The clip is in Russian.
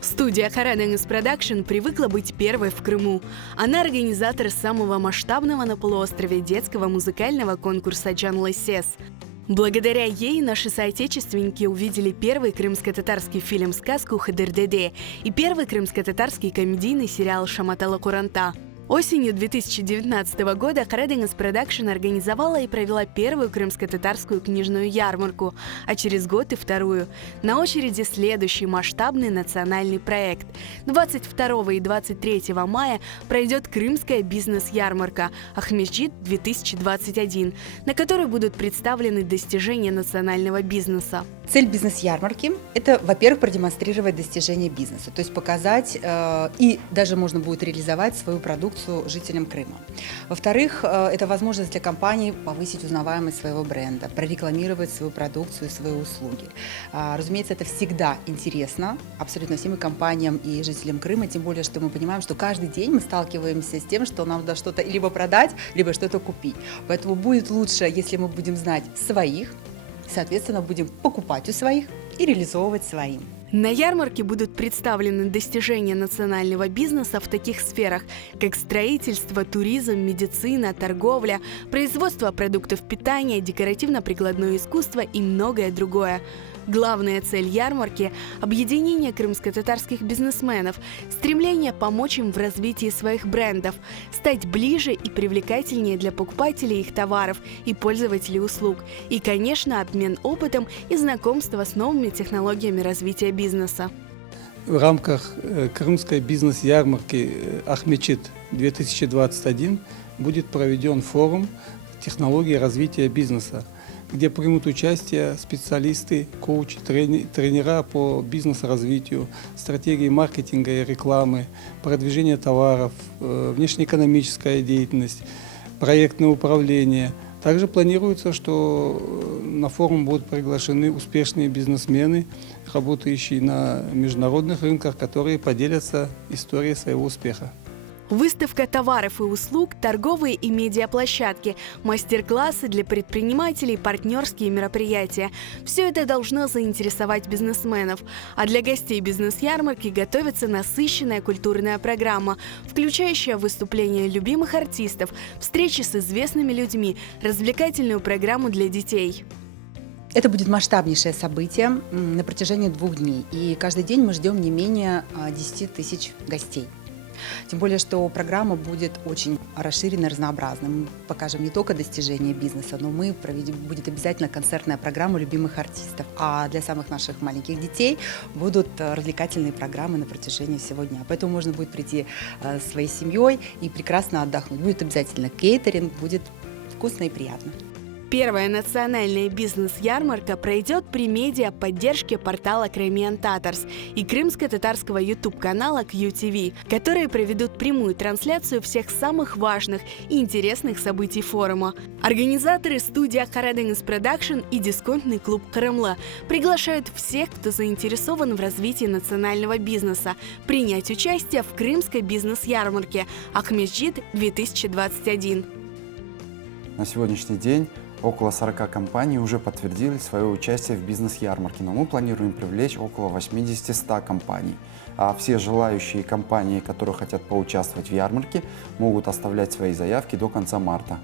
Студия Хараденгс Продакшн привыкла быть первой в Крыму. Она организатор самого масштабного на полуострове детского музыкального конкурса «Джанлы Сес». Благодаря ей наши соотечественники увидели первый крымско-татарский фильм-сказку «Хыдыр-деде» и первый крымско-татарский комедийный сериал «Шаматала Куранта». Осенью 2019 года Хараденгс Продакшн организовала и провела первую крымско-татарскую книжную ярмарку, а через год и вторую. На очереди следующий масштабный национальный проект. 22 и 23 мая пройдет Крымская бизнес-ярмарка «Ахмеджит-2021», на которой будут представлены достижения национального бизнеса. Цель бизнес-ярмарки – это, во-первых, продемонстрировать достижения бизнеса, то есть показать и даже можно будет реализовать свою продукцию жителям Крыма. Во-вторых, это возможность для компаний повысить узнаваемость своего бренда, прорекламировать свою продукцию и свои услуги. Разумеется, это всегда интересно абсолютно всем и компаниям, и жителям Крыма, тем более, что мы понимаем, что каждый день мы сталкиваемся с тем, что нам надо что-то либо продать, либо что-то купить. Поэтому будет лучше, если мы будем знать своих, соответственно, будем покупать у своих и реализовывать своим. На ярмарке будут представлены достижения национального бизнеса в таких сферах, как строительство, туризм, медицина, торговля, производство продуктов питания, декоративно-прикладное искусство и многое другое. Главная цель ярмарки – объединение крымско-татарских бизнесменов, стремление помочь им в развитии своих брендов, стать ближе и привлекательнее для покупателей их товаров и пользователей услуг, и, конечно, обмен опытом и знакомство с новыми технологиями развития бизнеса. В рамках крымской бизнес-ярмарки «Ахмеджит-2021» будет проведен форум технологии развития бизнеса, где примут участие специалисты, коучи, тренера по бизнес-развитию, стратегии маркетинга и рекламы, продвижения товаров, внешнеэкономическая деятельность, проектное управление. Также планируется, что на форум будут приглашены успешные бизнесмены, работающие на международных рынках, которые поделятся историей своего успеха. Выставка товаров и услуг, торговые и медиаплощадки, мастер-классы для предпринимателей, партнерские мероприятия – все это должно заинтересовать бизнесменов. А для гостей бизнес-ярмарки готовится насыщенная культурная программа, включающая выступления любимых артистов, встречи с известными людьми, развлекательную программу для детей. Это будет масштабнейшее событие на протяжении 2 дней. И каждый день мы ждем не менее 10 тысяч гостей. Тем более, что программа будет очень расширенной, разнообразной. Мы покажем не только достижения бизнеса, но будет обязательно концертная программа любимых артистов. А для самых наших маленьких детей будут развлекательные программы на протяжении всего дня. Поэтому можно будет прийти с своей семьей и прекрасно отдохнуть. Будет обязательно кейтеринг, будет вкусно и приятно. Первая национальная бизнес-ярмарка пройдет при медиа-поддержке портала Crimean Tatars и крымско-татарского YouTube-канала QTV, которые проведут прямую трансляцию всех самых важных и интересных событий форума. Организаторы студия Хараденгс Продакшн и дисконтный клуб Крымла приглашают всех, кто заинтересован в развитии национального бизнеса, принять участие в Крымской бизнес-ярмарке «Ахмеджит-2021». На сегодняшний день около 40 компаний уже подтвердили свое участие в бизнес-ярмарке, но мы планируем привлечь около 80-100 компаний. А все желающие компании, которые хотят поучаствовать в ярмарке, могут оставлять свои заявки до конца марта.